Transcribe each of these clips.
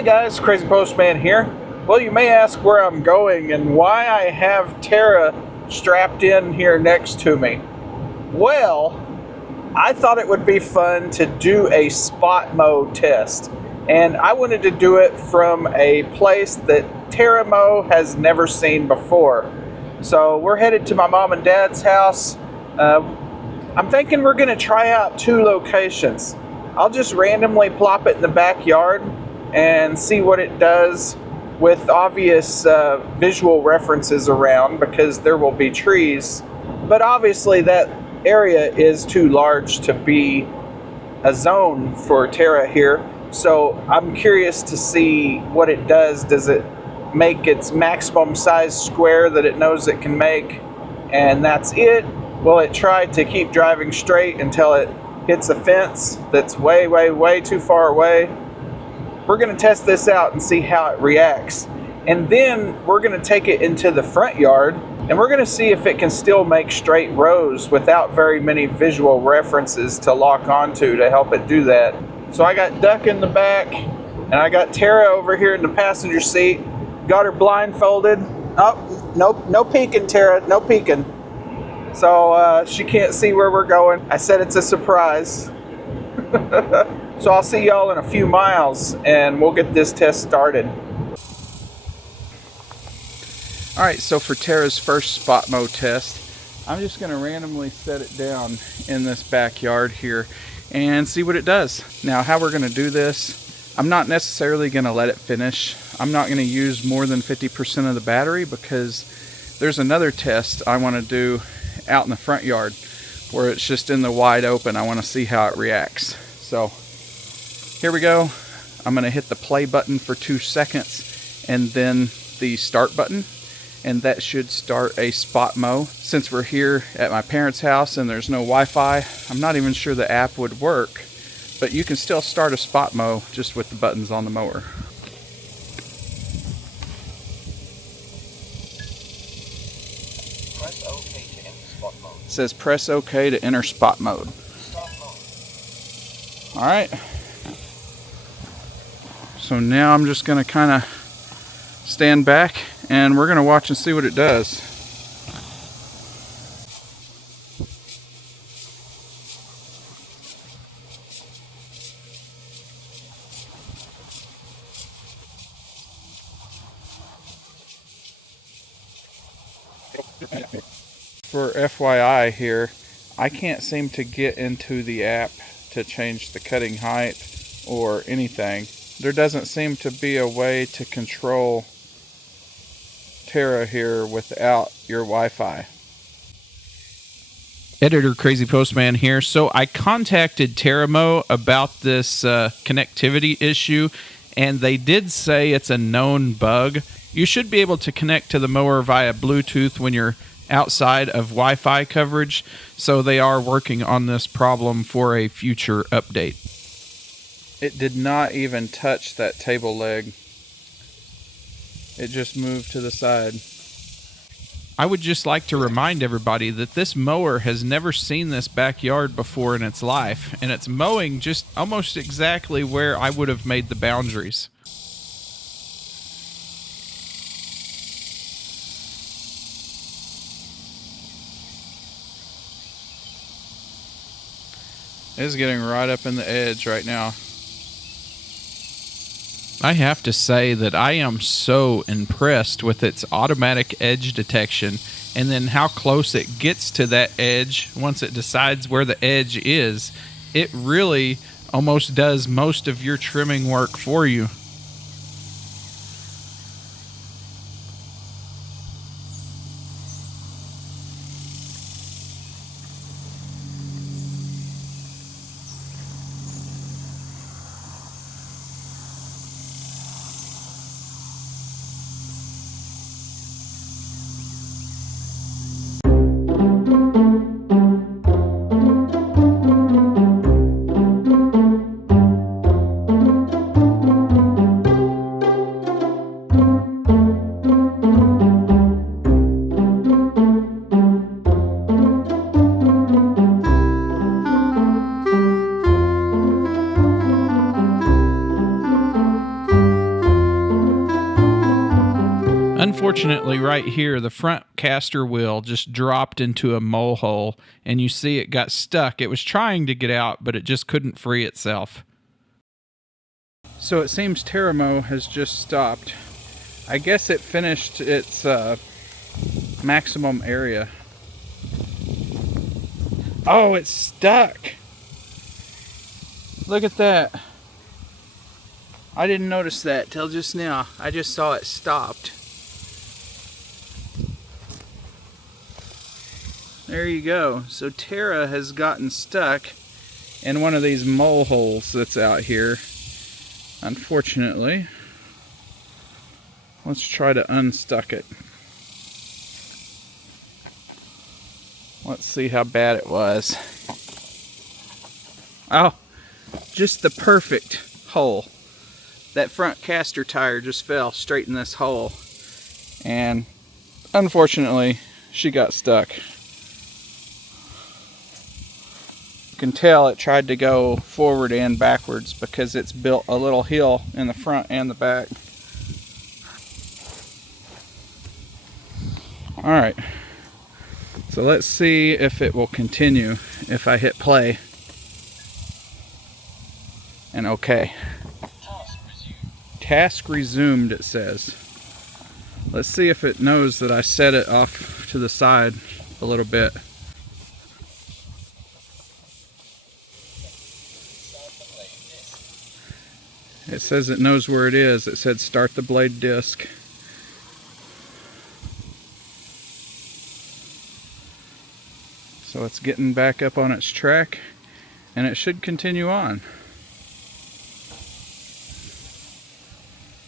Hey guys, Crazypostman here. Well, you may ask where I'm going and why I have Tara strapped in here next to me. Well, I thought it would be fun to do a spot mode test, and I wanted to do it from a place that Terramow has never seen before. So we're headed to my mom and dad's house. I'm thinking we're going to try out 2 locations. I'll just randomly plop it in the backyard and see what it does with obvious visual references around, because there will be trees. But obviously that area is too large to be a zone for Terra here. So I'm curious to see what it does. Does it make its maximum size square that it knows it can make, and that's it? Will it try to keep driving straight until it hits a fence that's way, way, way too far away? We're going to test this out and see how it reacts. And then we're going to take it into the front yard and we're going to see if it can still make straight rows without very many visual references to lock onto to help it do that. So I got Duck in the back and I got Tara over here in the passenger seat. Got her blindfolded. Oh, nope, no peeking, Tara, no peeking. So she can't see where we're going. I said it's a surprise. So I'll see y'all in a few miles and we'll get this test started. Alright, so for Tara's first spot mode test, I'm just going to randomly set it down in this backyard here and see what it does. Now, how we're going to do this, I'm not necessarily going to let it finish. I'm not going to use more than 50% of the battery because there's another test I want to do out in the front yard where it's just in the wide open. I want to see how it reacts. So here we go. I'm going to hit the play button for 2 seconds and then the start button, and that should start a spot mow. Since we're here at my parents' house and there's no Wi-Fi, I'm not even sure the app would work, but you can still start a spot mow just with the buttons on the mower. Press OK to enter spot mode. It says press OK to enter spot mode. All right. So now I'm just going to kind of stand back and we're going to watch and see what it does. For FYI here, I can't seem to get into the app to change the cutting height or anything. There doesn't seem to be a way to control Terra here without your Wi-Fi. Editor Crazypostman here. So I contacted Terramow about this connectivity issue, and they did say it's a known bug. You should be able to connect to the mower via Bluetooth when you're outside of Wi-Fi coverage, so they are working on this problem for a future update. It did not even touch that table leg. It just moved to the side. I would just like to remind everybody that this mower has never seen this backyard before in its life, and it's mowing just almost exactly where I would have made the boundaries. It's getting right up in the edge right now. I have to say that I am so impressed with its automatic edge detection, and then how close it gets to that edge once it decides where the edge is. It really almost does most of your trimming work for you. Unfortunately, right here, the front caster wheel just dropped into a mole hole, and you see it got stuck. It was trying to get out, but it just couldn't free itself. So it seems Terramow has just stopped. I guess it finished its maximum area. Oh, it's stuck. Look at that. I didn't notice that till just now. I just saw it stopped. There you go. So Terra has gotten stuck in one of these mole holes that's out here. Unfortunately. Let's try to unstuck it. Let's see how bad it was. Oh, just the perfect hole. That front caster tire just fell straight in this hole. And unfortunately, she got stuck. You can tell it tried to go forward and backwards because it's built a little hill in the front and the back. Alright, so let's see if it will continue if I hit play. And okay. Task resumed, it says. Let's see if it knows that I set it off to the side a little bit. It says it knows where it is. It said start the blade disc. So it's getting back up on its track, and it should continue on.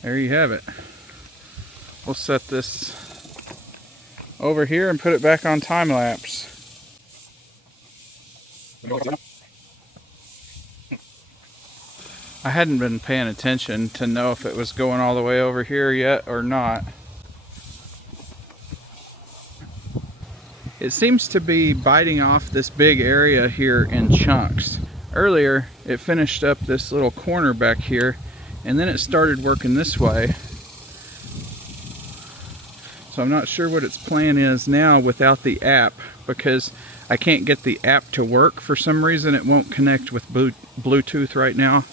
There you have it. We'll set this over here and put it back on time lapse. I hadn't been paying attention to know if it was going all the way over here yet or not. It seems to be biting off this big area here in chunks. Earlier, it finished up this little corner back here, and then it started working this way. So I'm not sure what its plan is now without the app, because I can't get the app to work. For some reason, it won't connect with Bluetooth right now.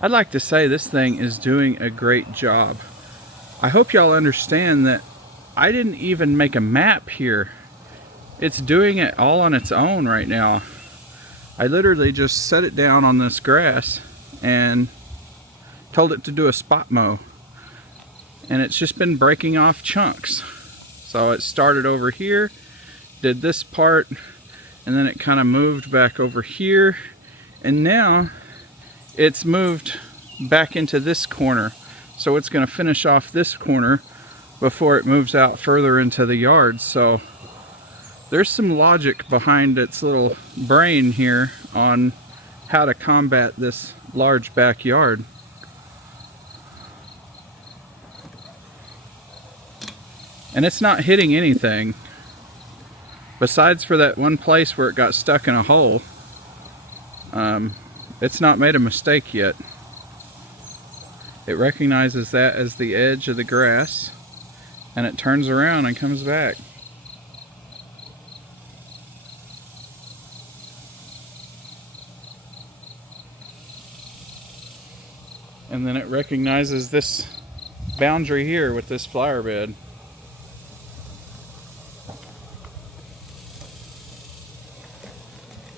I'd like to say this thing is doing a great job. I hope y'all understand that I didn't even make a map here. It's doing it all on its own right now. I literally just set it down on this grass and told it to do a spot mow. And it's just been breaking off chunks. So it started over here, did this part, and then it kind of moved back over here. And now it's moved back into this corner. So it's going to finish off this corner before it moves out further into the yard. So there's some logic behind its little brain here on how to combat this large backyard. And it's not hitting anything besides for that one place where it got stuck in a hole. It's not made a mistake yet. It recognizes that as the edge of the grass, and it turns around and comes back. And then it recognizes this boundary here with this flower bed.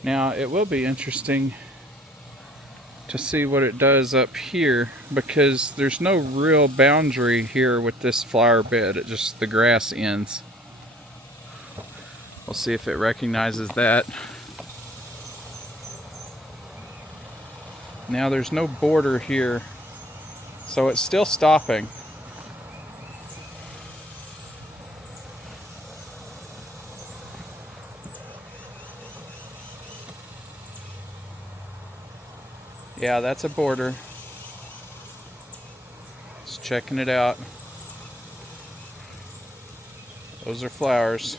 Now it will be interesting to see what it does up here, because there's no real boundary here with this flower bed. It just, the grass ends. We'll see if it recognizes that. Now there's no border here, so it's still stopping. Yeah, that's a border. Just checking it out. Those are flowers.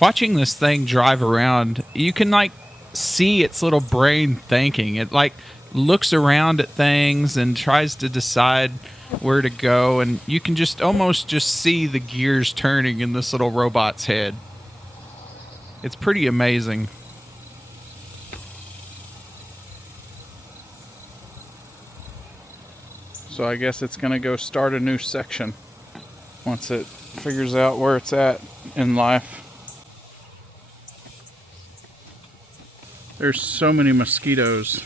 Watching this thing drive around, you can like see its little brain thinking. It like looks around at things and tries to decide where to go, and you can just almost just see the gears turning in this little robot's head. It's pretty amazing. So I guess it's going to go start a new section once it figures out where it's at in life. There's so many mosquitoes,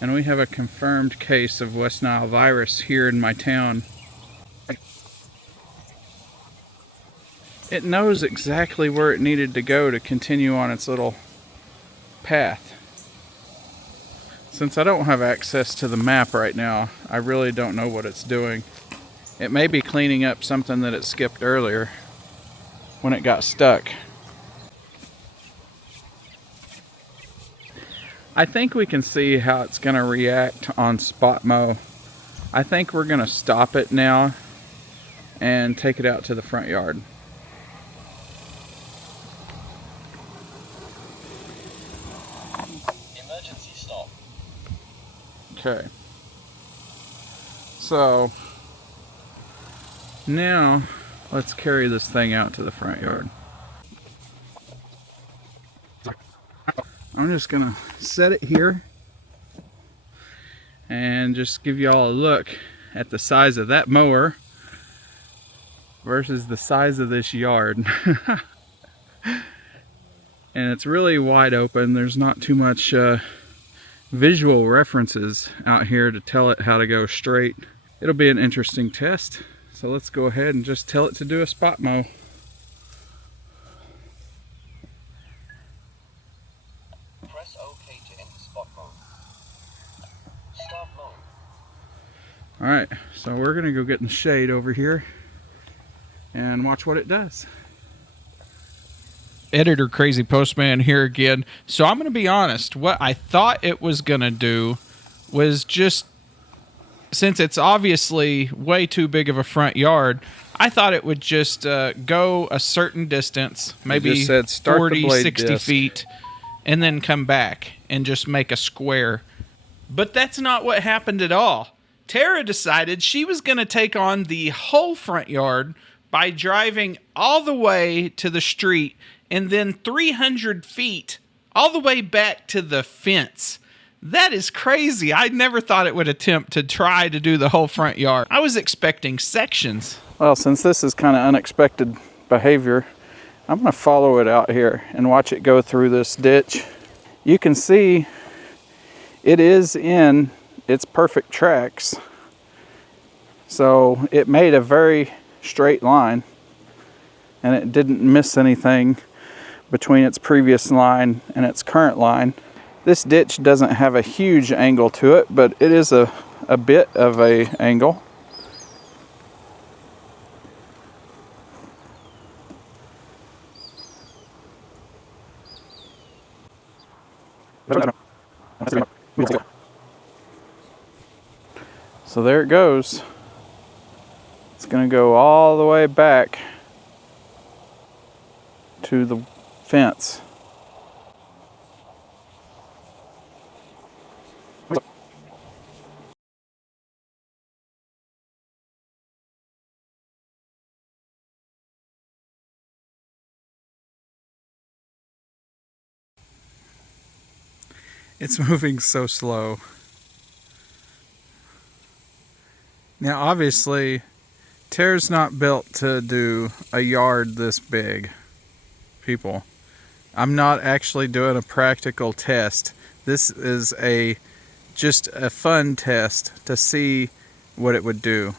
and we have a confirmed case of West Nile virus here in my town. It knows exactly where it needed to go to continue on its little path. Since I don't have access to the map right now, I really don't know what it's doing. It may be cleaning up something that it skipped earlier when it got stuck. I think we can see how it's going to react on spot mow. I think we're going to stop it now and take it out to the front yard. Emergency stop. Okay. So now let's carry this thing out to the front yard. I'm just gonna set it here and just give you all a look at the size of that mower versus the size of this yard. And it's really wide open. There's not too much visual references out here to tell it how to go straight. It'll be an interesting test. So let's go ahead and just tell it to do a spot mow. Press OK to enter spot mode. Start mode. Alright, so we're gonna go get in the shade over here and watch what it does. Editor Crazypostman here again. So I'm going to be honest, what I thought it was going to do was just, since it's obviously way too big of a front yard, I thought it would just go a certain distance, maybe 40, 60 feet, and then come back and just make a square. But that's not what happened at all. Tara decided she was going to take on the whole front yard by driving all the way to the street and then 300 feet all the way back to the fence. That is crazy. I never thought it would attempt to try to do the whole front yard. I was expecting sections. Well, since this is kind of unexpected behavior, I'm going to follow it out here and watch it go through this ditch. You can see it is in its perfect tracks. So it made a very straight line and it didn't miss anything between its previous line and its current line. This ditch doesn't have a huge angle to it, but it is a bit of a angle. So there it goes. It's going to go all the way back to the fence. It's moving so slow. Now obviously Tara's not built to do a yard this big, people. I'm not actually doing a practical test. This is just a fun test to see what it would do.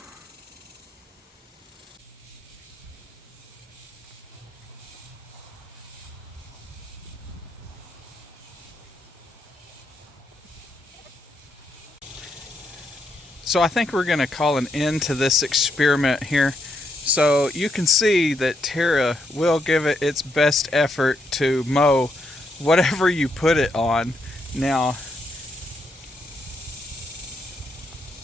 So I think we're going to call an end to this experiment here. So you can see that Tara will give it its best effort to mow whatever you put it on. Now,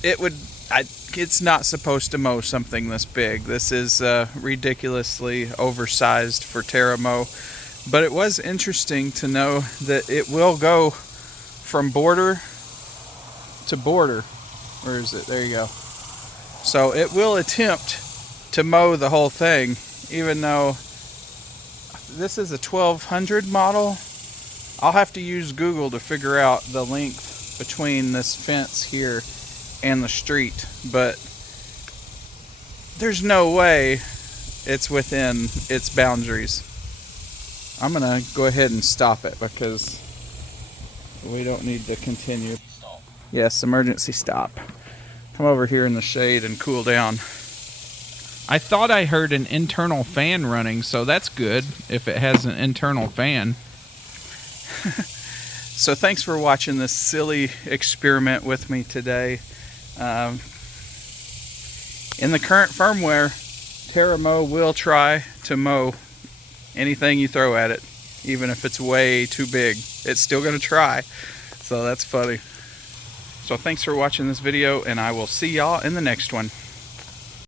it's not supposed to mow something this big. This is ridiculously oversized for Terramow. But it was interesting to know that it will go from border to border. Where is it? There you go. So it will attempt to mow the whole thing, even though this is a 1200 model. I'll have to use Google to figure out the length between this fence here and the street, but there's no way it's within its boundaries. I'm gonna go ahead and stop it because we don't need to continue. Yes, emergency stop. Come over here in the shade and cool down. I thought I heard an internal fan running, so that's good if it has an internal fan. So thanks for watching this silly experiment with me today. In the current firmware, Terramow will try to mow anything you throw at it, even if it's way too big. It's still going to try, so that's funny. So thanks for watching this video, and I will see y'all in the next one.